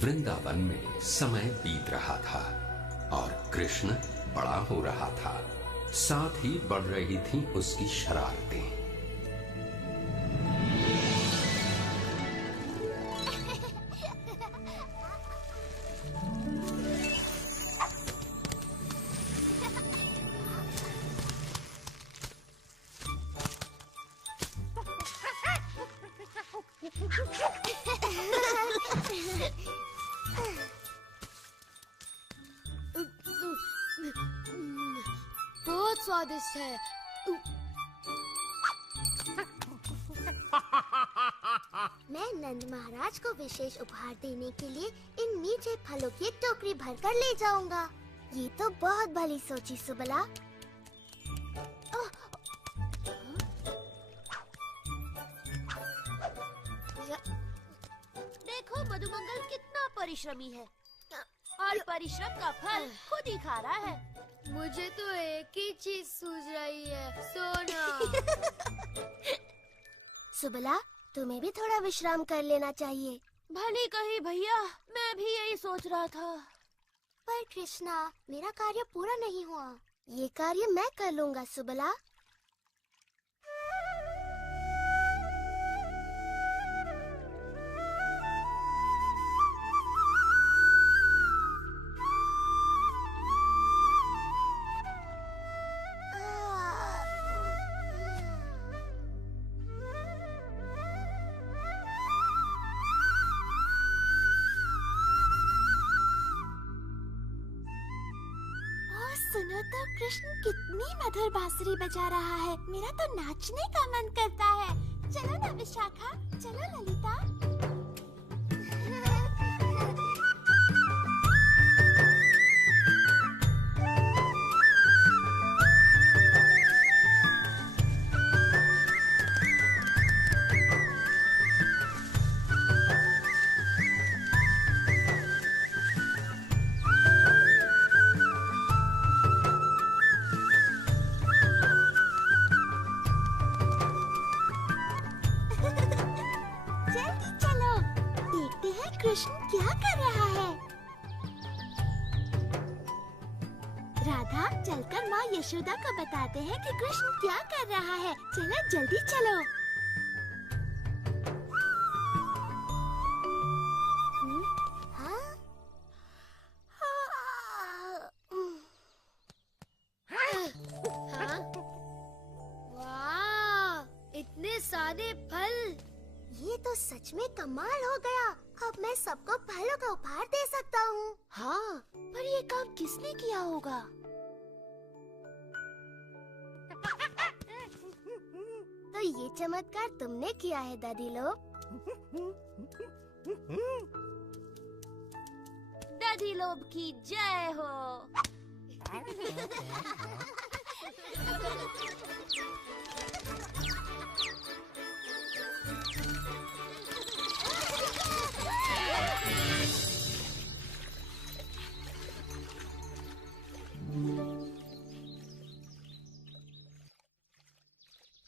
वृंदावन में समय बीत रहा था और कृष्ण बड़ा हो रहा था। साथ ही बढ़ रही थी उसकी शरारतें। बहुत स्वादिष्ट है। मैं नंद महाराज को विशेष उपहार देने के लिए इन मीठे फलों की एक टोकरी भरकर ले जाऊंगा। ये तो बहुत भली सोची सुबला। देखो मधुमंगल कितना परिश्रमी है और परिश्रम का फल खुद ही खा रहा है। मुझे तो एक ही चीज सूझ रही है, सोना। सुबला, तुम्हें भी थोड़ा विश्राम कर लेना चाहिए। भली कही भैया, मैं भी यही सोच रहा था। पर कृष्णा, मेरा कार्य पूरा नहीं हुआ। ये कार्य मैं कर लूंगा सुबला। सुनो तो कृष्ण कितनी मधुर बांसुरी बजा रहा है। मेरा तो नाचने का मन करता है। चलो ना विशाखा, चलो ललिता। कृष्ण क्या कर रहा है? राधा, चलकर माँ यशोदा को बताते हैं कि कृष्ण क्या कर रहा है। चलो जल्दी चलो। वाह, इतने सारे फल। ये तो सच में कमाल हो गया। अब मैं सबको फलों का उपहार दे सकता हूँ। हाँ, पर ये काम किसने किया होगा? तो ये चमत्कार तुमने किया है दादी लोग। दादी लोग की जय हो।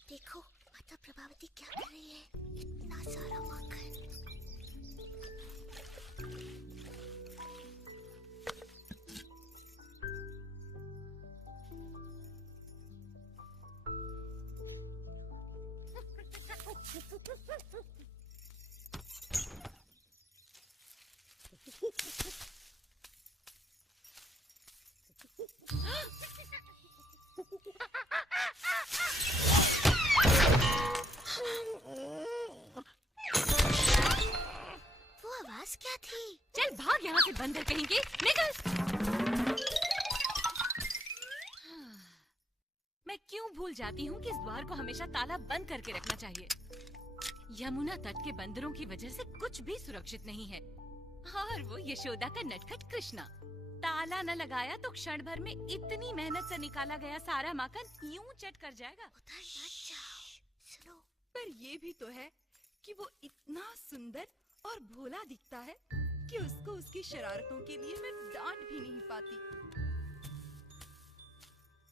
देखो माता प्रभावती क्या कर रही है। इतना सारा माखन। वो आवाज क्या थी? चल भाग यहाँ से बंदर कहेंगे, निकल। मैं क्यों भूल जाती हूँ कि इस द्वार को हमेशा ताला बंद करके रखना चाहिए। यमुना तट के बंदरों की वजह से कुछ भी सुरक्षित नहीं है। और वो यशोदा का नटखट कृष्णा, ताला न लगाया तो क्षण भर में इतनी मेहनत से निकाला गया सारा माखन यूं चट कर जाएगा। उधर मत जाओ, सुनो। पर ये भी तो है कि वो इतना सुंदर और भोला दिखता है कि उसको उसकी शरारतों के लिए मैं डांट भी नहीं पाती।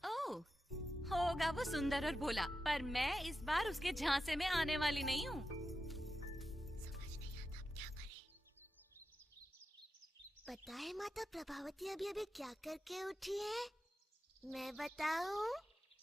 ओह, होगा वो सुंदर और भोला, पर मैं इस बार उसके झांसे में आने वाली नहीं हूँ। समझ नहीं आता क्या करें। पता है माता प्रभावती अभी अभी क्या करके उठी है? मैं बताऊं?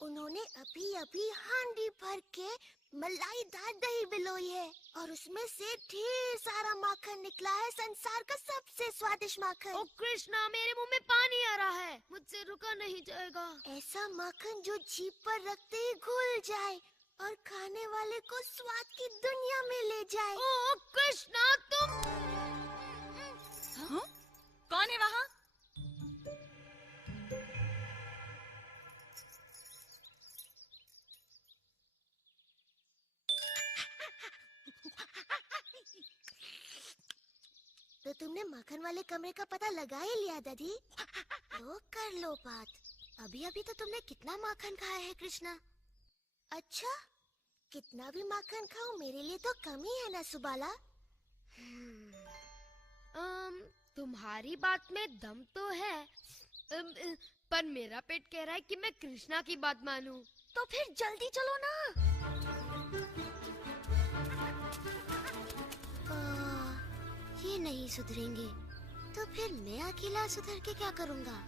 उन्होंने अभी अभी हांडी भर के मलाईदार दही बिलोई है और उसमें से ढेर सारा माखन निकला है, संसार का सबसे स्वादिष्ट माखन। ओ कृष्णा, मेरे मुंह में पानी आ रहा है, मुझसे रुका नहीं जाएगा। ऐसा माखन जो जीभ पर रखते ही घुल जाए और खाने वाले को स्वाद की दुनिया में ले जाए। ओ कृष्णा, तुम हाँ? कौन है वहाँ? तो तुमने माखन वाले कमरे का पता लगा ही लिया दादी? तो कर लो बात। अभी अभी तो तुमने कितना माखन खाया है कृष्णा? अच्छा, कितना भी माखन खाओ मेरे लिए तो कम ही है ना सुबाला? तुम्हारी बात में दम तो है, पर मेरा पेट कह रहा है कि मैं कृष्णा की बात मानूं। तो फिर जल्दी चलो ना। ये नहीं सुधरेंगे तो फिर मैं अकेला सुधर के क्या करूँगा?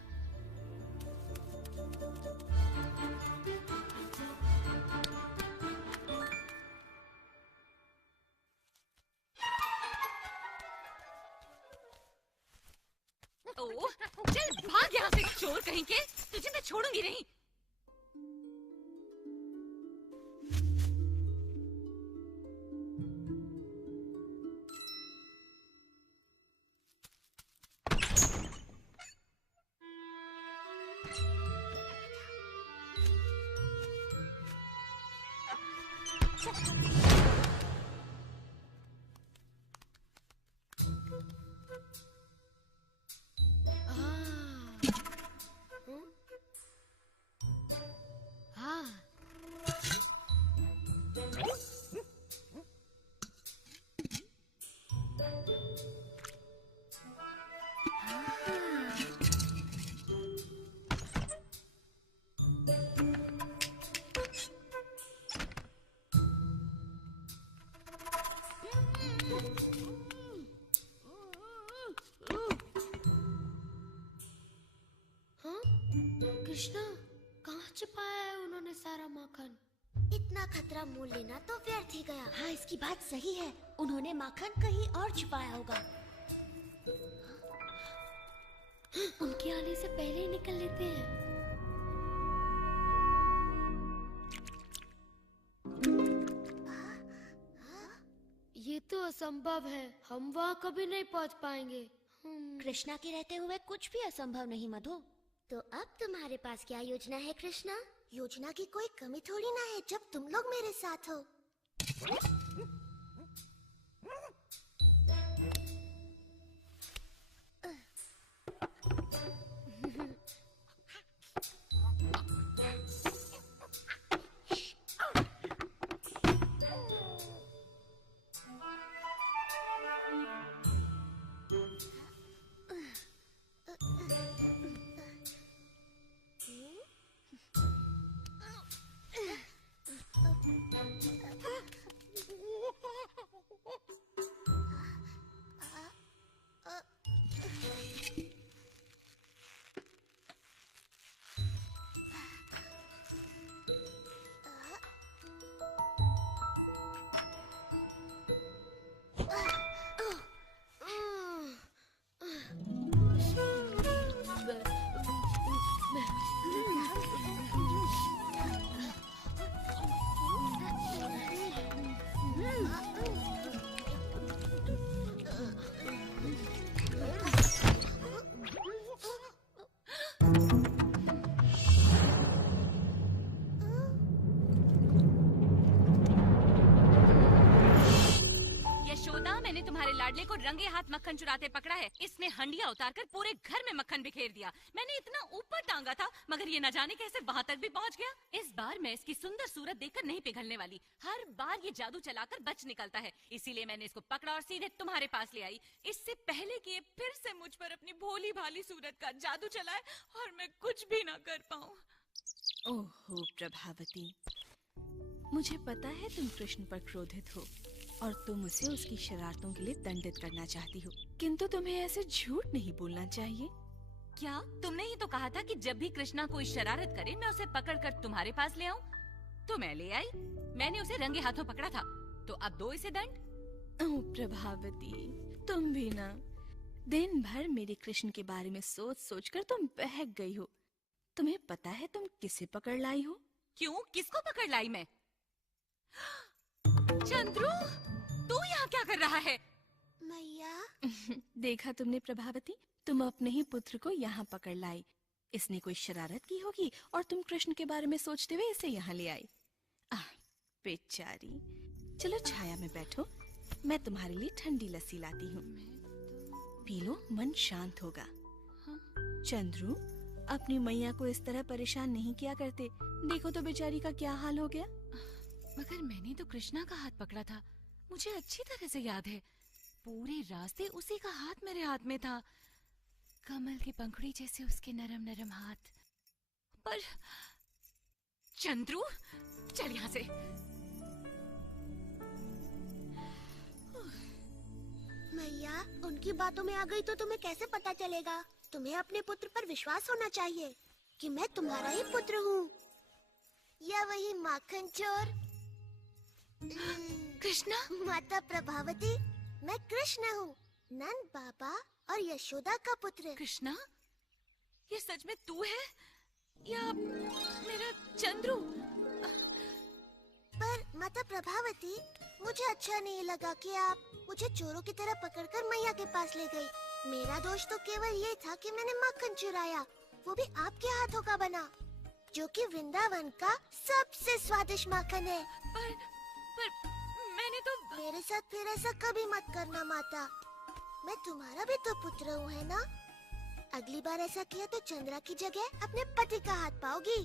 ओह, चल भाग यहाँ से चोर कहीं के, तुझे मैं छोड़ूंगी नहीं। कृष्णा, कहाँ छिपाया है उन्होंने सारा माखन? इतना खतरा मोल लेना तो व्यर्थ ही गया। हाँ, इसकी बात सही है, उन्होंने माखन कहीं और छुपाया होगा। उनके आने से पहले ही निकल लेते हैं। ये तो असंभव है, हम वहाँ कभी नहीं पहुँच पाएंगे। कृष्णा के रहते हुए कुछ भी असंभव नहीं मधु। तो अब तुम्हारे पास क्या योजना है कृष्णा? योजना की कोई कमी थोड़ी ना है जब तुम लोग मेरे साथ हो। लाडले को रंगे हाथ मक्खन चुराते पकड़ा है। इसने हंडिया उतारकर पूरे घर में मक्खन बिखेर दिया। मैंने इतना ऊपर टांगा था मगर ये न जाने कैसे वहाँ तक भी पहुँच गया। इस बार मैं इसकी सुंदर सूरत देखकर नहीं पिघलने वाली। हर बार ये जादू चलाकर बच निकलता है, इसीलिए मैंने इसको पकड़ा और सीधे तुम्हारे पास ले आई। इससे पहले कि ये फिर से मुझ पर अपनी भोली भाली सूरत का जादू चलाए और मैं कुछ भी ना कर पाऊँ। ओहो प्रभावती, मुझे पता है तुम कृष्ण पर क्रोधित हो और तुम उसे उसकी शरारतों के लिए दंडित करना चाहती हो। किंतु तुम्हें ऐसे झूठ नहीं बोलना चाहिए। क्या तुमने ही तो कहा था कि जब भी कृष्णा कोई शरारत करे मैं उसे पकड़कर तुम्हारे पास ले आऊं? तो मैं ले आई। मैंने उसे रंगे हाथों पकड़ा था, तो अब दो इसे दंड। ओह प्रभावती, तुम भी ना, दिन भर मेरे कृष्ण के बारे में सोच सोच कर तुम बहक गई हो। तुम्हें पता है तुम किसे पकड़ लाई हो? क्यों, किसको पकड़ लाई मैं? चंद्रू, तू यहाँ क्या कर रहा है? मैया। देखा तुमने प्रभावती, तुम अपने ही पुत्र को यहाँ पकड़ लाई। इसने कोई शरारत की होगी और तुम कृष्ण के बारे में सोचते हुए इसे यहाँ ले आई। आह, बेचारी। चलो छाया में बैठो, मैं तुम्हारे लिए ठंडी लस्सी लाती हूँ। पी लो, मन शांत होगा। चंद्रू, अपनी मैया को इस तरह परेशान नहीं किया करते। देखो तो बेचारी का क्या हाल हो गया। मगर मैंने तो कृष्णा का हाथ पकड़ा था, मुझे अच्छी तरह से याद है। पूरे रास्ते उसी का हाथ मेरे हाथ में था, कमल की पंखुड़ी जैसे उसके नरम नरम हाथ। पर चंद्रू, चल यहाँ से। मैया, उनकी बातों में आ गई तो तुम्हें कैसे पता चलेगा? तुम्हें अपने पुत्र पर विश्वास होना चाहिए कि मैं तुम्हारा ही पुत्र हूँ। या वही माखन चोर कृष्णा? माता प्रभावती, मैं कृष्ण हूँ, नंद बाबा और यशोदा का पुत्र। कृष्णा, ये सच में तू है या मेरा चंद्रू? पर माता प्रभावती, मुझे अच्छा नहीं लगा कि आप मुझे चोरों की तरह पकड़कर मैया के पास ले गई। मेरा दोष तो केवल ये था कि मैंने माखन चुराया, वो भी आपके हाथों का बना, जो कि वृंदावन का सबसे स्वादिष्ट माखन है। पर मैंने तो... मेरे साथ फिर ऐसा कभी मत करना माता, मैं तुम्हारा भी तो पुत्र हूँ, है ना? अगली बार ऐसा किया तो चंद्रा की जगह अपने पति का हाथ पाओगी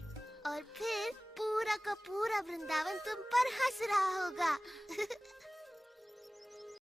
और फिर पूरा का पूरा वृंदावन तुम पर हंस रहा होगा।